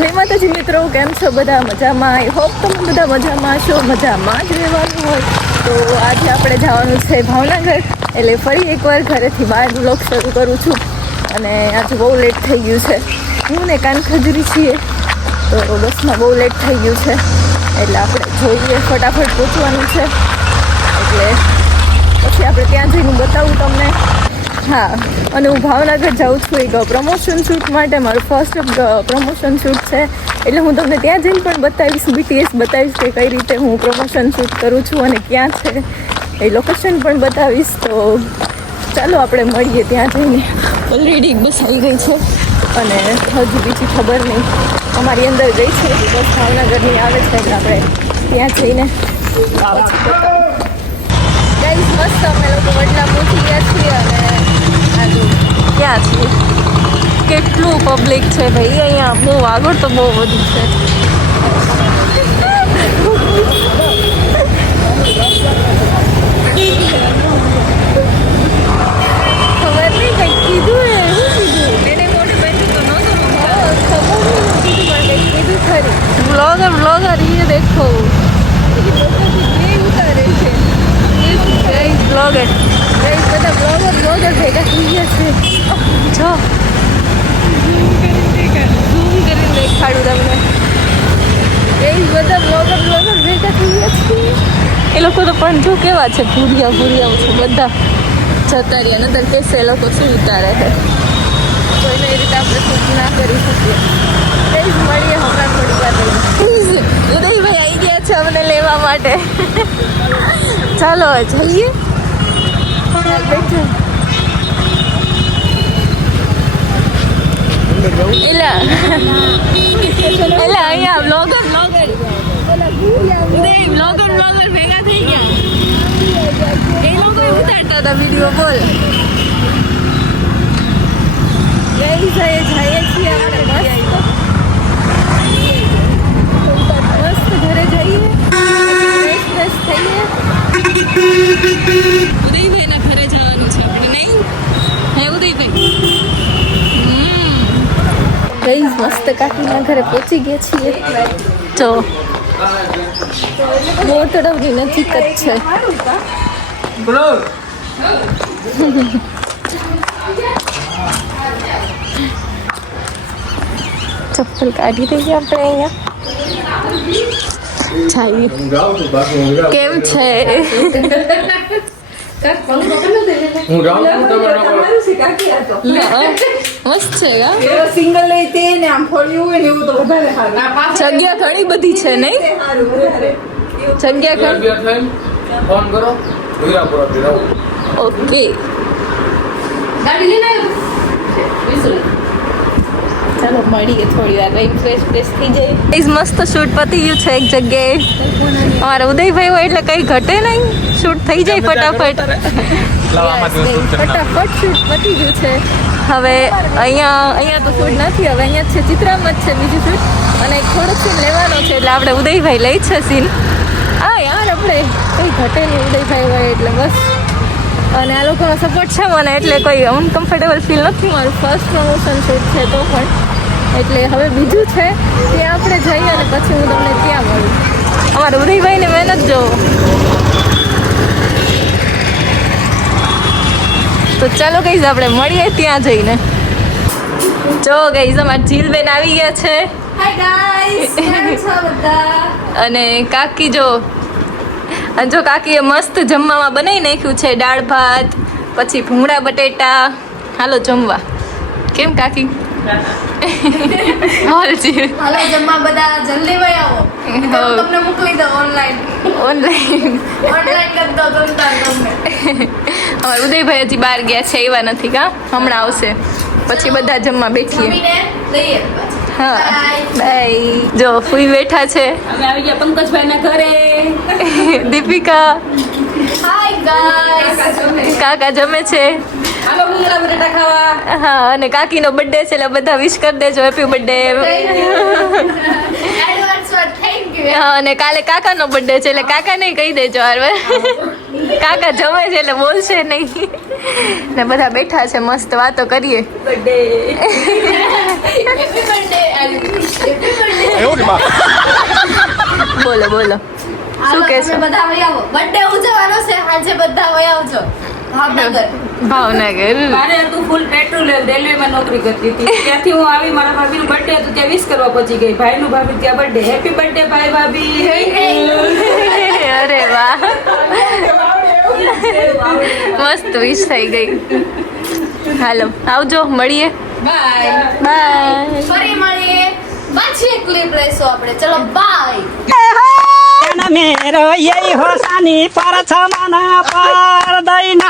જય માતાજી મિત્રો, કેમ છો બધા? મજામાં? આઈ હોપ તમે બધા મજામાં છો. મજામાં જ રહેવાનું હોય. તો આજે આપણે જવાનું છે ભાવનગર, એટલે ફરી એકવાર ઘરેથી બહાર વ્લોગ શરૂ કરું છું. અને આજે બહુ લેટ થઈ ગયું છે. હું ને કાન ખજૂરી છીએ, તો બસમાં બહુ લેટ થઈ ગયું છે. એટલે આપણે જોઈએ, ફટાફટ પહોંચવાનું છે. એટલે પછી આપણે ત્યાં જઈને બતાવું તમને. હા, અને હું ભાવનગર જાઉં છું એક પ્રમોશન શૂટ માટે. મારું ફર્સ્ટ પ્રમોશન શૂટ છે, એટલે હું તમને ત્યાં જઈને પણ બતાવીશ, BTS બતાવીશ કે કઈ રીતે હું પ્રમોશન શૂટ કરું છું અને ક્યાં છે એ લોકેશન પણ બતાવીશ. તો ચાલો આપણે મળીએ ત્યાં જઈને. ઓલરેડી બસ આવી ગઈ છે અને હજુ બીજી ખબર નહીં. અમારી અંદર ગઈ છે બસ ભાવનગરની આવે છે, એટલે આપણે ત્યાં જઈને ગાઈસ મસ્ત અમે લોકો વડલા પહોંચી ગયા છીએ. અને ક્યાં છીએ, કેટલું પબ્લિક છે ભાઈ અહીંયા. બહુ આગળ તો બહુ બધું છે. ખબર નહીં કંઈક કીધું એ શું કીધું એને મોટે બન્યું તો નહોતું ખબર નહીં કીધું, પણ કંઈક કીધું ખરી. બ્લોગર ये देखो ઉતારે છે બ્લોગર. બધા બ્લોગર ભેગા થઈ ગયા છે. જો ઝૂમ કરીને દેખાડું તમને. એ બધા બ્લોગર ભેગા થઈ ગયા છે. એ લોકો તો પણ જો કેવા છે, ભૂરિયા છે બધા. જતા રહ્યા નતર કેસે એ લોકો શું ઉતારે છે. કોઈને એ રીતે આપણે શૂટ ના કરી શકીએ. એ જ મળીએ હમણાં થોડી વાર. ઉદયભાઈ આવી ગયા છે અમને લેવા માટે. ચાલો જઈએ. એલા અહીંયા બ્લોગર ભેગા થઈ ગયા. એ લોકો ઉતારતા હતા વિડીયો. બોલ જઈએ છીએ મસ્ત ઘરે જઈએ, ફ્રેશ થઈએ. ઉદયભાઈ એના ઘરે જવાનું છે આપણે, નહીં હે ઉદયભાઈ? ગઈ મસ્ત કાકીના ઘરે પહોંચી ગયા છીએ. તો મોટડવની નજીક જ છે. ચપ્પલ કાઢી દઈએ આપણે અહીંયા. કેમ છે? મસ્ત છે. સિંગલ લઈ ને આમ ફળ્યું હોય ને એવું તો વધારે સારું. જગ્યા ઘણી બધી છે નહીં? જગ્યા ઘણી. ફોન કરો. ઓકે, ગાડી લઈને આવ્યો. ચાલો મળીએ થોડી વાર રહી, ફ્રેશ થઈ જાય. એ મસ્ત શૂટ પતી ગયું છે એક જગ્યાએ. અમારા ઉદયભાઈ હોય એટલે કંઈ ઘટે નહીં, શૂટ થઈ જાય ફટાફટ. ફટાફટ શૂટ પતી ગયું છે. હવે અહીંયા તો શૂટ નથી, હવે અહીંયા છે ચિત્રામાં જ છે બીજું શૂટ. અને થોડોક સીન લેવાનો છે, એટલે આપણે ઉદયભાઈ લઈ છે સીન. હા યાર, આપણે કંઈ ઘટે નહીં ઉદયભાઈ હોય એટલે બસ. અને આ લોકોનો સપોર્ટ છે મને, એટલે કોઈ અનકમ્ફર્ટેબલ ફીલ નથી. મારું ફર્સ્ટ પ્રમોશન શૂટ છે તો પણ. એટલે હવે બીજું છે ત્યાં આપણે જઈએ અને પછી હું તમને ત્યાં મળું. અમારા ઉદયભાઈને મહેનત જોવો. તો ચાલો ગઈઝ આપણે મળીએ ત્યાં જઈને. જો ગઈઝ અમારા જીલબેન આવી ગયા છે. હાય ગાઈસ, કેમ છો બધા? અને કાકી જો કાકીએ મસ્ત જમવામાં બનાવી નાખ્યું છે. દાળ ભાત, પછી ભૂંગળા બટેટા. હાલો જમવા. કેમ કાકી? હાલો જમવા બધા જલ્દી વહી આવો. તમને મોકલી દો ઓનલાઈન કરી દો તમને. અમારા ઉદયભાઈ હજી બહાર ગયા છે, એવા નથી કા? હમણાં આવશે પછી બધા જમવા બેઠીએ. હા બાય. જો ફૂઈ બેઠા છે. અમે આવી ગયા પંકજભાઈના ઘરે. દીપિકા, હાય ગાઈસ, કાકા જમે છે. હાલો ભૂંગળા બટેટા ખાવા. હા, અને કાકીનો બર્થડે છે એટલે બધા વિશ કરી દેજો, હેપી બર્થડે. એડવાન્સ માં થેન્ક યુ. હા, અને કાલે કાકાનો બર્થડે છે એટલે કાકાને કહી દેજો. કાકા જમે છે એટલે બોલશે નહીં. ને બધા બેઠા છે મસ્ત વાતો કરીએ. બોલો બોલો શું કે છે? બધા વહી આવો. બર્થડે ઉજવવાનો છે આજે, બધા વહી આવજો ભાવનગર. ભાવનગર. મારે હતું ફૂલ પેટ્રોલ રેલવેમાં નોકરી કરતી હતી. ત્યાંથી હું આવી, મારા ભાભીનું બર્થડે હતું ત્યાં વિશ કરવા પહોંચી ગઈ. ભાઈનું ભાભી ત્યાં બર્થડે, હેપી બર્થડે ભાઈ ભાભી. અરે વાહ, મસ્ત વિશ થઈ ગઈ. હાલો આવજો, મળીએ. બાય. બાય. ફરી મળીએ. પાછી એક ક્લિપ લઈશું આપણે. ચલો બાય. मेरो यही हो सानी पर छ मन पर्दैन